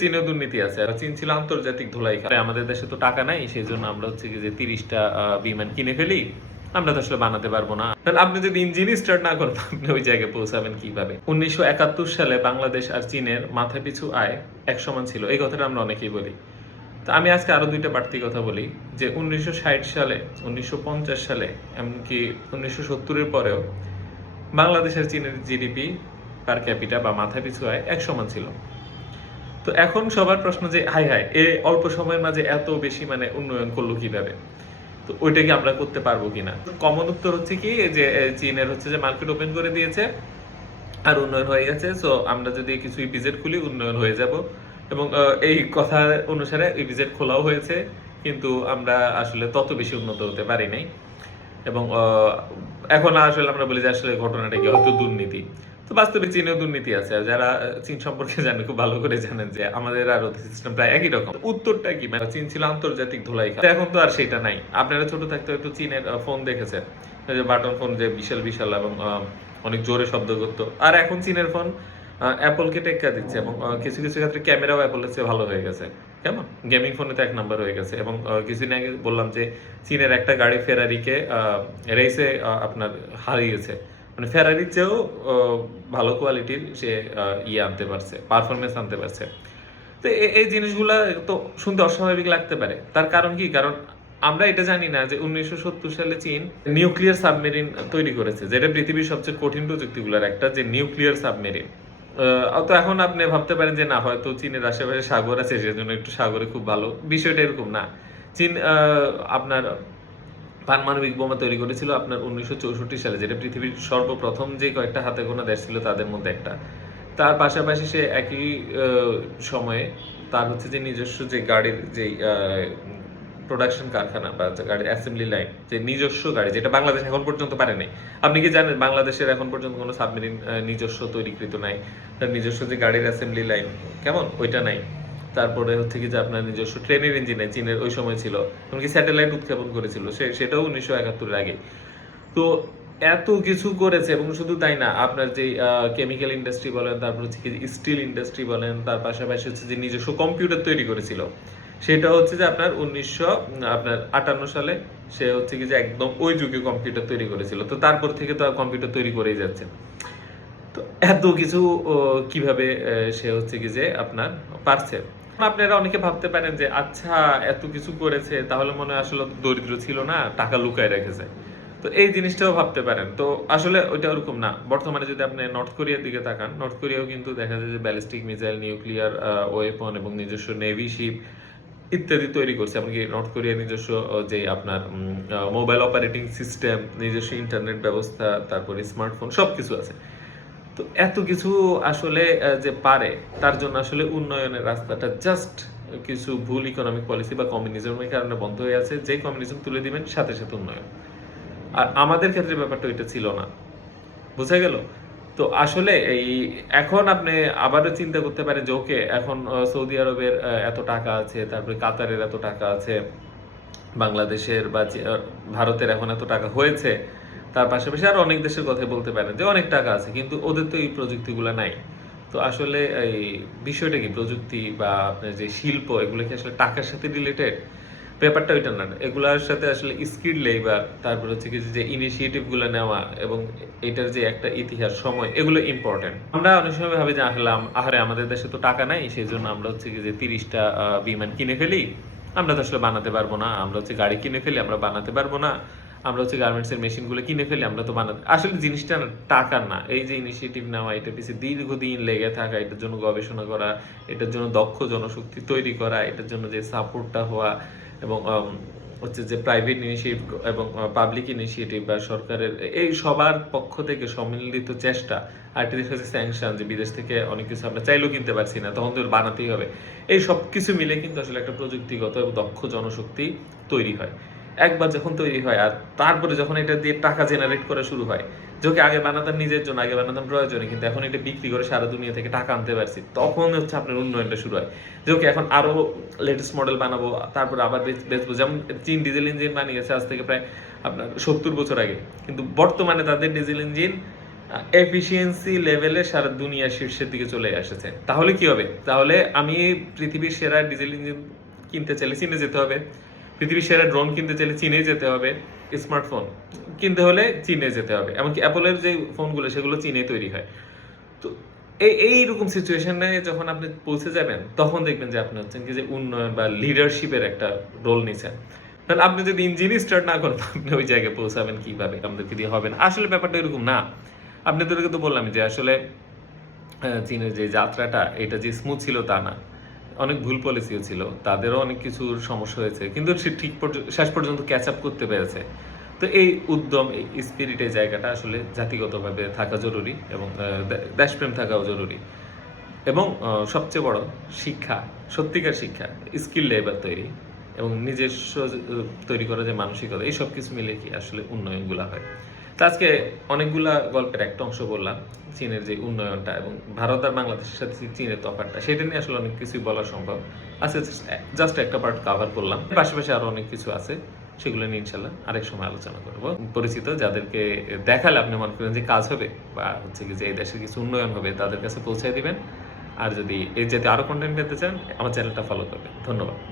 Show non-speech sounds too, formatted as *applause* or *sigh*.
দুর্নীতি আছে। চীন ছিল আন্তর্জাতিক খাত। আমাদের দেশে তো টাকা নাই সেই জন্য আমরা হচ্ছে যে তিরিশটা বিমান কিনে ফেলি, আমরা তো আসলে বানাতে পারব না। তাহলে আপনি যদি না করেন, *laughs* আপনি ওই জায়গায় পৌঁছাবেন কীভাবে? উনিশশো একাত্তর সালে বাংলাদেশ আর চীনের মাথা পিছু আয় এক সমান ছিল। এই কথাটা আমরা অনেকেই বলি। তো আমি আজকে আরও দুইটা বাড়তি কথা বলি, যে উনিশশো ষাট সালে, উনিশশো পঞ্চাশ সালে, এমনকি উনিশশো সত্তরের পরেও বাংলাদেশ আর চীনের জিডিপি পার ক্যাপিটা বা মাথা পিছু আয় এক সমান ছিল। তো এখন সবার প্রশ্ন যে হাই হাই এ অল্প সময়ের মাঝে এত বেশি মানে উন্নয়ন করল কীভাবে? তো ওইটা কি আমরা করতে পারব কিনা? কমন উত্তর হচ্ছে কি যে চীনের হচ্ছে যে মার্কেট ওপেন করে দিয়েছে, আর উন্নয়ন হয়ে গেছে। সো আমরা যদি কিছু ইপিজেড খুলি, উন্নয়ন হয়ে যাব। এবং এই কথা অনুসারে ইপিজেড খোলাও হয়েছে, কিন্তু আমরা আসলে তত বেশি উন্নত হতে পারি নাই। এবং এখন আসলে আমরা বলি যে, আসলে ঘটনাটা কি হয়তো দুর্নীতি। তো বাস্তবে চীনেও দুর্নীতি আছে। আর যারা চীন সম্পর্কে জানে, খুব ভালো করে জানেন যে আমাদের আর সিস্টেম প্রায় একই রকম। উত্তরটা কি? মানে চীন ছিল আন্তর্জাতিক ধোলাই খাত। এখন তো আর সেটা নাই। আপনারা ছোট থাকতে একটু চীনের ফোন দেখেছেন। যে বাটন ফোন যে বিশাল বিশাল এবং অনেক জোরে শব্দ করতো। আর এখন চীনের ফোন অ্যাপলকে টেক্কা দিচ্ছে এবং কিছু কিছু ক্ষেত্রে ক্যামেরাও অ্যাপলের চেয়ে ভালো হয়ে গেছে। কেমন? গেমিং ফোনে তো এক নাম্বার হয়ে গেছে এবং কিছুদিন আগে বললাম যে চীনের একটা গাড়ি ফেরারিকে রেসে আপনার হারিয়েছে। মানে ফেরারির চেয়েও ভালো কোয়ালিটির সে ইয়ে আনতে পারছে পারফরমেন্স আনতে পারছে। তো এই জিনিসগুলা তো শুনতে অস্বাভাবিক লাগতে পারে। তার কারণ কি? কারণ আমরা এটা জানি না যে উনিশশো সত্তর সালে চীন নিউক্লিয়ার সাবমেরিন তৈরি করেছে, যেটা পৃথিবীর সবচেয়ে কঠিন প্রযুক্তিগুলোর একটা, যে নিউক্লিয়ার সাবমেরিন তো এখন আপনি ভাবতে পারেন যে না, হয়তো চীনের আশেপাশে সাগর আছে, সেজন্য একটু সাগরে খুব ভালো। বিষয়টা এরকম না। চীন আপনার পারমাণবিক বোমা তৈরি করেছিল আপনার উনিশশো চৌষট্টি সালে, যেটা পৃথিবীর সর্বপ্রথম যে কয়েকটা হাতে গোনা দেশ ছিল তাদের মধ্যে একটা। তার পাশাপাশি সে একই সময়ে তার হচ্ছে যে নিজস্ব যে গাড়ির যে প্রোডাকশন কারখানা বা গাড়ির অ্যাসেম্বলি লাইন যে নিজস্ব গাড়ি, যেটা বাংলাদেশ এখন পর্যন্ত পারে নাই আপনি কি জানেন বাংলাদেশের এখন পর্যন্ত কোনো সাবমেরিন নিজস্ব তৈরিকৃত নাই? তার নিজস্ব যে গাড়ির অ্যাসেম্বলি লাইন কেমন? ওইটা নাই। তারপরে হচ্ছে কি যে আপনার নিজস্ব ট্রেনের ইঞ্জিনে, চীনের ওই সময় ছিল, এমনকি স্যাটেলাইট উৎক্ষেপণ করেছিল, সে, সেটাও উনিশশো একাত্তরের আগে তো এত কিছু করেছে, এবং শুধু তাই না, আপনার যে কেমিক্যাল ইন্ডাস্ট্রি বলেন, তারপর হচ্ছে কি স্টিল ইন্ডাস্ট্রি বলেন, তার পাশাপাশি হচ্ছে যে নিজস্ব কম্পিউটার তৈরি করেছিল। সেটা হচ্ছে যে আপনার উনিশশো আপনার আটান্ন সালে সে হচ্ছে কি যে একদম ওই যুগে কম্পিউটার তৈরি করেছিল। তো তারপর থেকে তো কম্পিউটার তৈরি করেই যাচ্ছে। তো এত কিছু কীভাবে সে হচ্ছে কি যে আপনার পারছে? আপনারা অনেকে ভাবতে পারেন যে আচ্ছা এত কিছু করেছে, তাহলে মনে হয় আসলে দরিদ্র ছিল না, টাকা লুকায় রেখেছে। তো এই জিনিসটাও ভাবতে পারেন। তো আসলে ওইটা ওরকম না। বর্তমানে যদি আপনি নর্থ কোরিয়ার দিকে তাকান নর্থ কোরিয়াও কিন্তু দেখা যায় যে ব্যালিস্টিক মিসাইল নিউক্লিয়ার ওয়েপন এবং নিজস্ব নেভি শিপ ইত্যাদি তৈরি করছে। এমনকি নর্থ কোরিয়ার নিজস্ব যে আপনার মোবাইল অপারেটিং সিস্টেম নিজস্ব ইন্টারনেট ব্যবস্থা, তারপরে স্মার্টফোন সব কিছু আছে। তো এত কিছু আসলে যে পারে, তার জন্য আসলে উন্নয়নের রাস্তাটা জাস্ট কিছু ভুল ইকোনমিক পলিসি বা কমিউনিজমের কারণে বন্ধ হয়ে আছে, যে কমিউনিজম তুলে দিবেন, সাথে সাথে উন্নয়ন। আর আমাদের ক্ষেত্রে ব্যাপারটা ওইটা ছিল না। বুঝা গেল? তো আসলে এই, এখন আপনি আবারও চিন্তা করতে পারেন যে, ওকে, এখন সৌদি আরবের এত টাকা আছে, তারপরে কাতারের এত টাকা আছে, বাংলাদেশের বা ভারতের এখন এত টাকা হয়েছে তার পাশাপাশি আর অনেক দেশের কথা বলতে পারেন যে অনেক টাকা আছে, কিন্তু ওদের তো এই প্রযুক্তিগুলো নাই। তো আসলে এই বিষয়টা কি? প্রযুক্তি বা আপনার যে শিল্প, এগুলো কি আসলে টাকার সাথে রিলেটেড ব্যাপারটা ওইটা না। এগুলোর সাথে আসলে স্কিল লেবার তারপর হচ্ছে কি যে ইনিশিয়েটিভগুলো নেওয়া এবং এটার যে একটা ইতিহাস, সময়, এগুলো ইম্পর্টেন্ট আমরা অনেক সময় ভাবি যে আসলে আহারে, আমাদের দেশে তো টাকা নাই সেই জন্য আমরা হচ্ছে কি যে তিরিশটা বিমান কিনে ফেলি। আমরা তো আসলে বানাতে পারব না। আমরা হচ্ছে গাড়ি কিনে ফেলি, আমরা বানাতে পারব না। আমরা হচ্ছে গার্মেন্টস এর মেশিনগুলো কিনে ফেলি, আমরা তো বানাতে আসলে জিনিসটা না টাকার না। এই যে ইনিশিয়েটিভ নেওয়া, এটা পিছিয়ে দীর্ঘদিন লেগে থাকা, এটার জন্য গবেষণা করা, এটার জন্য দক্ষ জনশক্তি তৈরি করা, এটার জন্য যে সাপোর্টটা হওয়া এবং হচ্ছে যে প্রাইভেট ইনিশিয়েটিভ এবং পাবলিক ইনিশিয়েটিভ বা সরকারের, এই সবার পক্ষ থেকে সম্মিলিত চেষ্টা আর একটা স্যাংশন যে বিদেশ থেকে অনেক কিছু আমরা চাইলেও কিনতে পারছি না, তখন তো বানাতেই হবে। এই সব কিছু মিলে কিন্তু আসলে একটা প্রযুক্তিগত এবং দক্ষ জনশক্তি তৈরি হয়। একবার যখন তৈরি হয় আর তারপরে যখন এটা দিয়ে টাকা জেনারেট করা শুরু হয় যোকে আগে বানাতাম নিজের জন্য, আগে বানাতাম প্রয়োজনে, কিন্তু এখন এটা বিক্রি করে সারা দুনিয়া থেকে টাকা আনতে পারছি, তখন হচ্ছে আপনার উন্নয়নটা শুরু হয়। যোকে এখন আরও লেটেস্ট মডেল বানাবো, তারপর আবার বেচ- বেচবো, যেমন চীন ডিজেল ইঞ্জিন বানিয়েছে আজ থেকে প্রায় আপনার সত্তর বছর আগে, কিন্তু বর্তমানে তাদের ডিজেল ইঞ্জিন এফিসিয়েন্সি লেভেলে সারা দুনিয়া শীর্ষের দিকে চলে এসেছে। তাহলে কি হবে? তাহলে আমি পৃথিবীর সেরা ডিজেল ইঞ্জিন কিনতে চাইলে চীনে যেতে হবে। পৃথিবীর সেরা ড্রোন কিনতে চাইলে চীনে যেতে হবে, স্মার্টফোন। কিনতে হলে চীনে যেতে হবে, এমনকি অ্যাপলের যে ফোনগুলো, সেগুলো চীনে তৈরি হয়। তো এই এইরকম সিচুয়েশনে যখন আপনি পৌঁছে যাবেন, তখন দেখবেন যে আপনি হচ্ছেন কি যে উন্নয়ন বা লিডারশিপের একটা রোল নিছেন। তাহলে আপনি যদি ইঞ্জিন স্টার্ট না করেন, আপনি ওই জায়গায় পৌঁছাবেন কীভাবে? আমাদেরকে দিয়ে হবে না। আসলে ব্যাপারটা এরকম না। আপনাদেরকে তো বললাম যে আসলে চীনের যে যাত্রাটা, এটা যে স্মুথ ছিল তা না। অনেক ভুল পলিসিও ছিল। তাদেরও অনেক কিছুর সমস্যা হয়েছে। কিন্তু সে ঠিক শেষ পর্যন্ত ক্যাচ আপ করতে পেরেছে। তো এই উদ্যম, এই স্পিরিটের জায়গাটা আসলে জাতিগতভাবে থাকা জরুরি এবং দেশপ্রেম থাকাও জরুরি। এবং সবচেয়ে বড় শিক্ষা, সত্যিকার শিক্ষা স্কিল লেবার তৈরি এবং নিজস্ব তৈরি করা যে মানসিকতা, এই সব কিছু মিলে কি আসলে উন্নয়নগুলা হয়। তো আজকে অনেকগুলা গল্পের একটা অংশ বললাম, চীনের যে উন্নয়নটা এবং ভারত আর বাংলাদেশের সাথে চীনের তফাৎটা। সেটা নিয়ে আসলে অনেক কিছুই বলা সম্ভব। আজকে জাস্ট একটা পার্ট কভার করলাম। পাশাপাশি আরও অনেক কিছু আছে, সেগুলো নিয়ে ইনশাল্লাহ আরেক সময় আলোচনা করব। পরিচিত যাদেরকে দেখালে আপনি মনে করেন যে কাজ হবে বা হচ্ছে কি যে এই দেশের কিছু উন্নয়ন হবে, তাদের কাছে পৌঁছে দিবেন। আর যদি এই যাতে আরও কন্টেন্ট পেতে চান, আমার চ্যানেলটা ফলো করবেন। ধন্যবাদ।